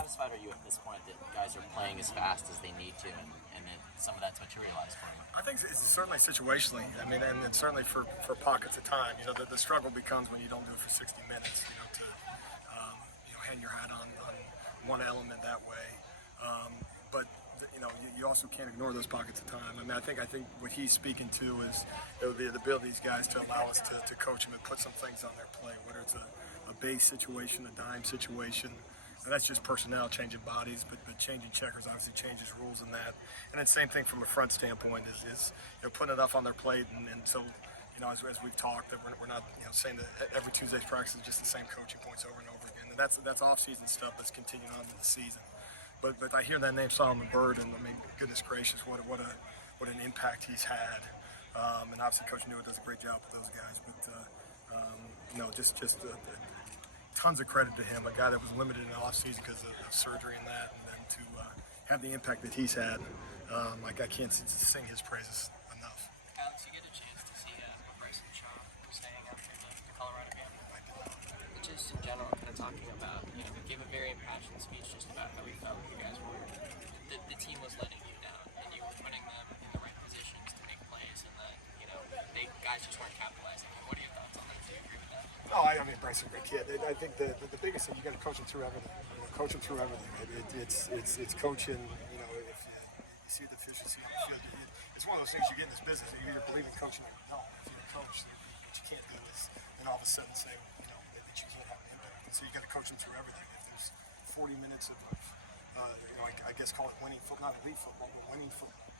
satisfied are you at this point that guys are playing as fast as they need to, and that some of that's materialized for them? I think it's certainly situationally. I mean, and certainly for pockets of time. You know, the struggle becomes when you don't do it for 60 minutes. You know, to hang your hat on one element that way. But you know, you also can't ignore those pockets of time. I mean, I think what he's speaking to is the ability of these guys to allow us to coach them and put some things on their plate, whether it's a base situation, a dime situation. And that's just personnel changing bodies, but changing checkers obviously changes rules in that. And then same thing from a front standpoint is putting enough on their plate, and so as we've talked, that we're not saying that every Tuesday's practice is just the same coaching points over and over again. And that's off-season stuff that's continuing on to the season. But I hear that name Solomon Byrd, and I mean, goodness gracious, what an impact he's had. And obviously Coach Newell does a great job with those guys. But just tons of credit to him, a guy that was limited in the offseason because of surgery and that, and then to have the impact that he's had, I can't sing his praises enough. Alex, you get a chance to see what Bryson Shaw was saying after the Colorado game? Just in general, kind of talking about, he gave a very impassioned speech just about how he felt you guys were, the team was letting you down, and you were putting them in the right positions to make plays, and that, guys just weren't capitalizing. What are your thoughts on that? Do you agree with that? Oh, I mean, Bryson's a great kid. I think the biggest thing, you got to coach him through everything. Coach him through everything. It's coaching. If you see the deficiency on the field, it's one of those things you get in this business. You either believe in coaching or no. If you're a coach, what you can't do is, then all of a sudden say, that you can't have an impact. And so you got to coach him through everything. If there's 40 minutes of I guess call it winning football, not elite football, but winning football.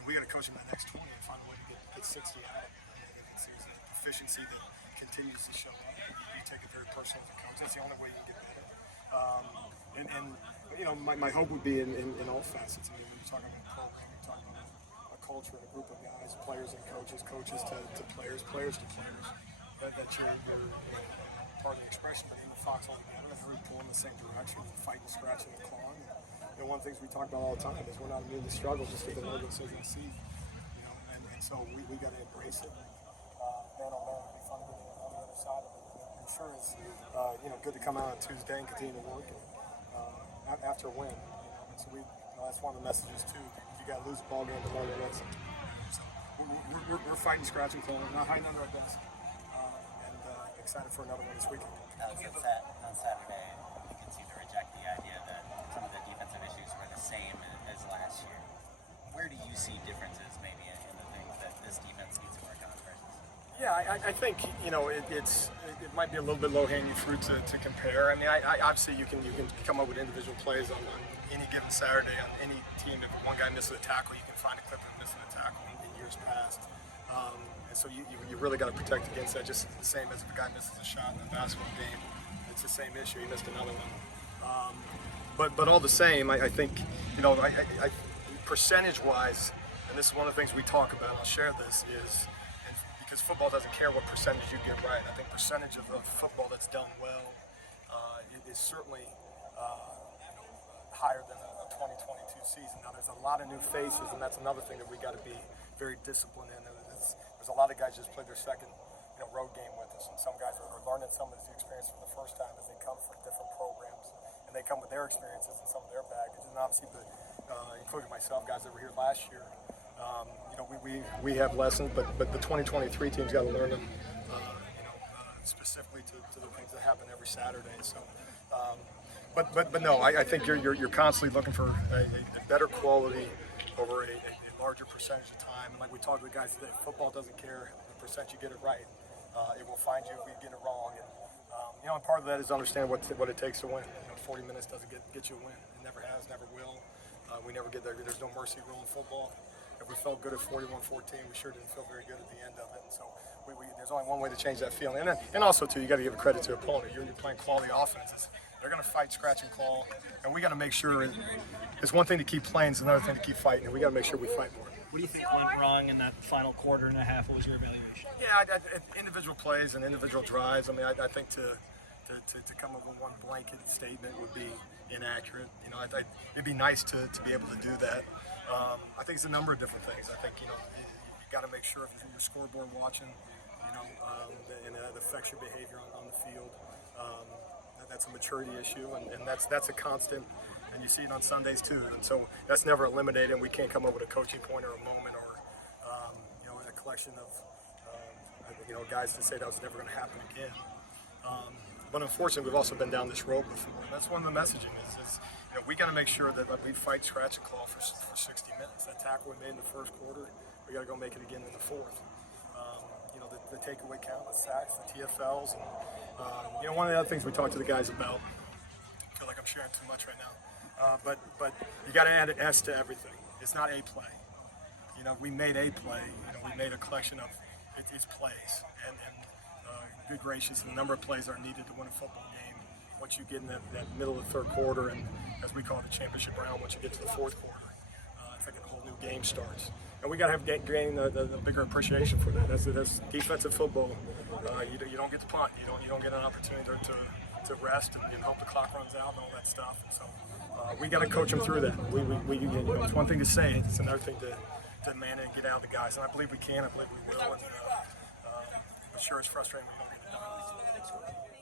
And we got to coach him the next 20 and find a way to get 60 out of it. If it's a deficiency that continues to show up, you take it very personal as a coach. That's the only way you can get better. My hope would be in all facets. I mean, when you're talking about a program, you're talking about a culture and a group of guys, players and coaches to players, players to players. That you're part of the expression, but in the Fox all together, that we pull in the same direction, fighting, scratching, and clawing. And one of the things we talk about all the time is we're not immune to struggle, just as the logo says in the season. And so we got to embrace it. Man, oh man, it'll be fun to get on the other side of it. I'm sure it's good to come out on Tuesday and continue to work after a win. And so that's one of the messages too. You got to lose the ball game to learn the lesson. So we're fighting, scratching, clawing, not hiding under our desk. Excited for another one this weekend. Alex, on Saturday, you can seem to reject the idea that some of the defensive issues were the same as last year. Where do you see differences maybe in the things that this defense needs to work on versus? Yeah, I think it might be a little bit low-hanging fruit to compare. I mean, obviously you can come up with individual plays on any given Saturday on any team. If one guy misses a tackle, you can find a clip of missing a tackle in years past. And so you really got to protect against that, just the same as if a guy misses a shot in a basketball game. It's the same issue. He missed another one. But all the same, I think, percentage-wise, and this is one of the things we talk about, I'll share this, is because football doesn't care what percentage you get right. I think percentage of football that's done well is certainly higher than a 2022 season. Now, there's a lot of new faces, and that's another thing that we got to be very disciplined in. There's a lot of guys just played their second road game with us, and some guys are learning some of the experience for the first time as they come from different programs, and they come with their experiences and some of their baggage. And obviously, including myself, guys that were here last year, we have lessons, but the 2023 team's got to learn them, specifically to the things that happen every Saturday. So, but no, I think you're constantly looking for a better quality over a larger percentage of time. And like we talked to the guys today, football doesn't care the percent you get it right. It will find you if we get it wrong. And part of that is understand what it takes to win. 40 minutes doesn't get you a win. It never has, never will. We never get there. There's no mercy rule in football. If we felt good at 41-14, we sure didn't feel very good at the end of it. And so there's only one way to change that feeling. And also, too, you got to give credit to your opponent. You're playing quality offenses. They're going to fight, scratch, and claw. And we got to make sure it's one thing to keep playing, it's another thing to keep fighting. And we got to make sure we fight more. What do you think went wrong in that final quarter and a half? What was your evaluation? Yeah, individual plays and individual drives. I mean, I think to come up with one blanket statement would be inaccurate. It'd be nice to be able to do that. I think it's a number of different things. I think you got to make sure if you're your scoreboard watching, and it affects your behavior on the field. That's a maturity issue, and that's a constant. And you see it on Sundays too. And so that's never eliminated. And we can't come up with a coaching point or a moment or a collection of guys to say that was never going to happen again. But unfortunately, we've also been down this road before. And that's one of the messaging is we got to make sure that we fight, scratch, and claw for 60 minutes. That tackle we made in the first quarter, we got to go make it again in the fourth. The takeaway count, the sacks, the TFLs, and one of the other things we talked to the guys about. I feel like I'm sharing too much right now, but you got to add an S to everything. It's not a play. We made a play. We made a collection of its plays, and good gracious, the number of plays are needed to win a football game. Once you get in that middle of the third quarter, and as we call it, the championship round, once you get to the fourth quarter, it's like a whole new game starts. And we got to gain the bigger appreciation for that. That's defensive football. You don't get to punt. You don't get an opportunity to rest and hope the clock runs out and all that stuff. And so we got to coach them through that. It's one thing to say it. It's another thing to man it and get out the guys. And I believe we can. I believe we will. And, I'm sure it's frustrating when we don't get it done.